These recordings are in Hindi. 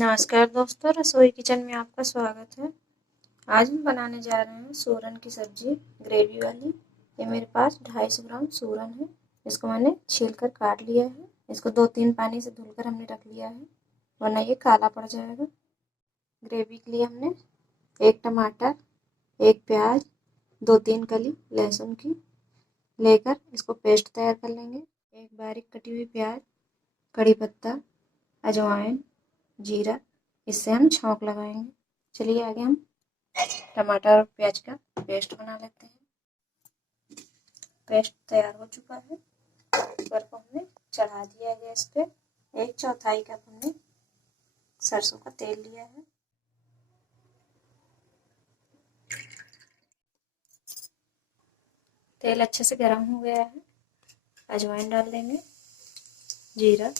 नमस्कार दोस्तों, रसोई किचन में आपका स्वागत है। आज हम बनाने जा रहे हैं सूरन की सब्जी, ग्रेवी वाली। ये मेरे पास 250 ग्राम सूरन है। इसको मैंने छील कर काट लिया है। इसको 2-3 पानी से धुलकर हमने रख लिया है, वरना ये काला पड़ जाएगा। ग्रेवी के लिए हमने 1 टमाटर, 1 प्याज, 2-3 कली लहसुन की लेकर इसको पेस्ट तैयार कर लेंगे। 1 बारीक कटी हुई प्याज, कड़ी पत्ता, अजवाइन, जीरा, इससे हम छौंक लगाएंगे। चलिए आगे हम टमाटर और प्याज का पेस्ट बना लेते हैं। पेस्ट तैयार हो चुका है। कुकर को हमने चढ़ा दिया है गैस पे। 1/4 कप हमने सरसों का तेल लिया है। तेल अच्छे से गर्म हो गया है। अजवाइन डाल देंगे, जीरा,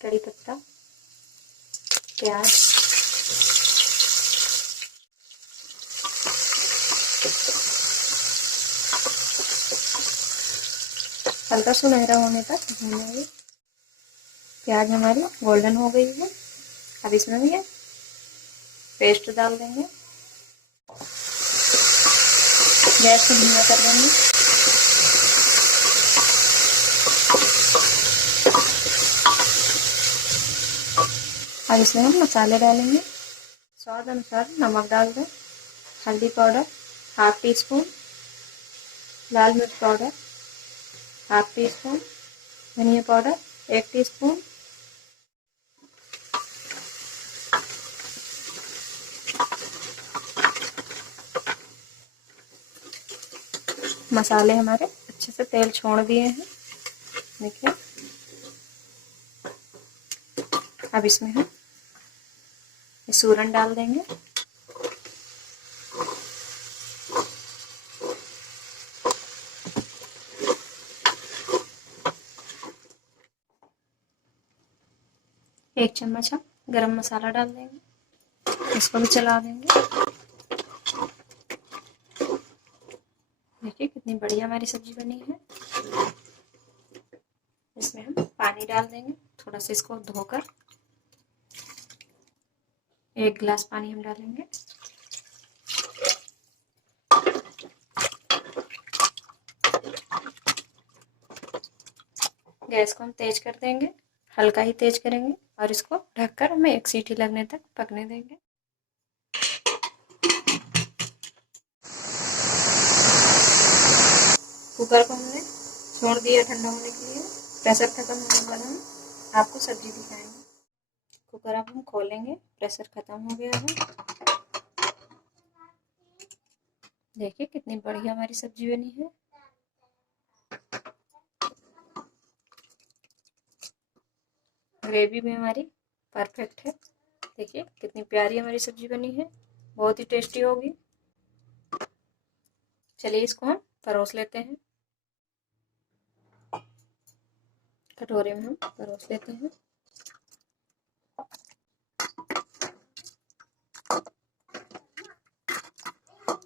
कड़ी पत्ता, प्याज, हल्का सुनहरा होने तक भूनेंगे। प्याज हमारी गोल्डन हो गई है। अब इसमें भी पेस्ट डाल देंगे। गैस को धीमा कर देंगे। अब इसमें हम मसाले डालेंगे। स्वाद अनुसार नमक डाल दें, हल्दी पाउडर 1/2 टीस्पून, लाल मिर्च पाउडर 1/2 टीस्पून, धनिया पाउडर 1 टीस्पून, मसाले हमारे अच्छे से तेल छोड़ दिए हैं, देखिए। अब इसमें हम सूरन डाल देंगे। एक चम्मच हम गरम मसाला डाल देंगे। इसको भी चला देंगे। देखिए कितनी बढ़िया हमारी सब्जी बनी है। इसमें हम पानी डाल देंगे, थोड़ा सा इसको धोकर। 1 गिलास पानी हम डालेंगे। गैस को हम तेज कर देंगे, हल्का ही तेज करेंगे और इसको ढककर हमें 1 सीटी लगने तक पकने देंगे। कुकर को हमने छोड़ दिया ठंडा होने के लिए। प्रेशर खत्म होने के बाद हम आपको सब्जी दिखाएंगे। कुकर अब हम खोलेंगे। प्रेशर खत्म हो गया है। देखिए कितनी बढ़िया हमारी सब्जी बनी है। ग्रेवी भी हमारी परफेक्ट है। देखिए कितनी प्यारी हमारी सब्जी बनी है, बहुत ही टेस्टी होगी। चलिए इसको हम परोस लेते हैं। कटोरे में हम परोस लेते हैं।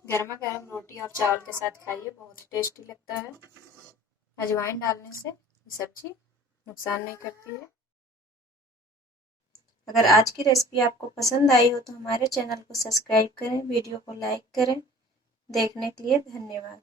गर्मा गर्म रोटी और चावल के साथ खाइए, बहुत ही टेस्टी लगता है। अजवाइन डालने से सब्जी नुकसान नहीं करती है। अगर आज की रेसिपी आपको पसंद आई हो तो हमारे चैनल को सब्सक्राइब करें, वीडियो को लाइक करें। देखने के लिए धन्यवाद।